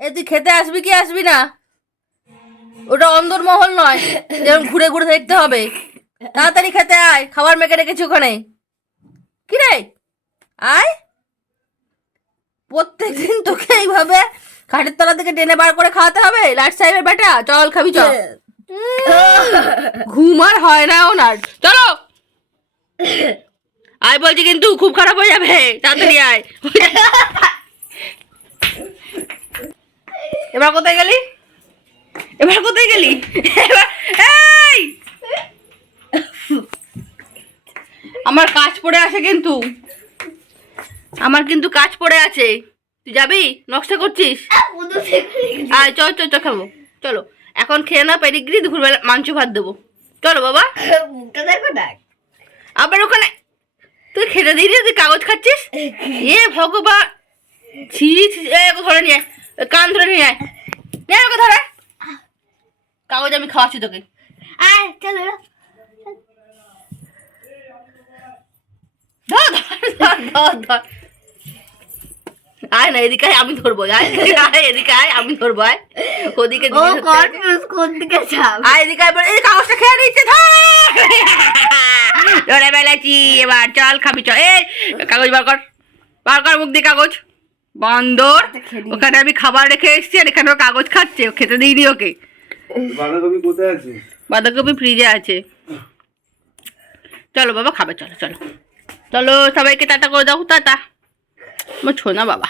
এ, তুই খেতে আসবি কি আসবি না? ওটা অন্দরমহল নয়, যেরকম ঘুরে ঘুরে দেখতে হবে। তাড়াতাড়ি খেতে আয়, খাবার মেখে রেখেছি ওখানে। কি রে? আয়। প্রত্যেকদিন তোকে এইভাবে খাটের তলা থেকে টেনে বার করে খাওয়াতে হবে? লাট সাহেবের বেটা, চল খাবি, চল। ঘুম আর হয় না ওনার। চলো। আয় বলছি কিন্তু, খুব খারাপ হয়ে যাবে। তাড়াতাড়ি আয়। এবার কোথায় গেলি? এবার কোথায় গেলি? আমার কাজ পড়ে আছে কিন্তু। আমার কিন্তু কাজ পড়ে আছে। তুই যাবি? নকশা করছিস? আয় চল চল চল খাব। চলো। এখন খেয়ে না পেডিগ্রি দুপুরবেলা মাংস ভাত দেবো। চলো বাবা। আবার ওখানে তুই খেতে দিই তুই কাগজ খাচ্ছিস? এ ভগবান। ছি ছি, ধরে নিয়ে কান ধরে নিয়ে আয়। নিয়ে ওকে ধরে। কাগজ আমি খাওয়াচ্ছি তোকে। আয় চলো ধর ধর ধর ধর ধর। আয় না এদিকে আয় আমি ধরবো। আয় এদিকে আয় এদিকে আয় আমি ধরবো আয়। ওদিকে ও দিদি ধরতে হবে। কনফিউজ কোন দিকে যাব? আয় এদিকে আয় এই কাগজটা খেয়ে নিচ্ছে ধর। ধরে বেলাচ্ছি এবার চল খাবি চল। এই কাগজ বার কর বার কর মুখ দিয়ে কাগজ। বান্দর। ওখানে আমি খাবার রেখে এসেছি আর এখানে কাগজ খাচ্ছে ও খেতে দিইনি ওকে। বাঁধাকপি কোথায় আছে? বাঁধাকপি ফ্রিজে আছে। চলো বাবা খাবে চলো চলো। চলো সবাইকে টাটা করে দাও টাটা। আমার ছোনা বাবা।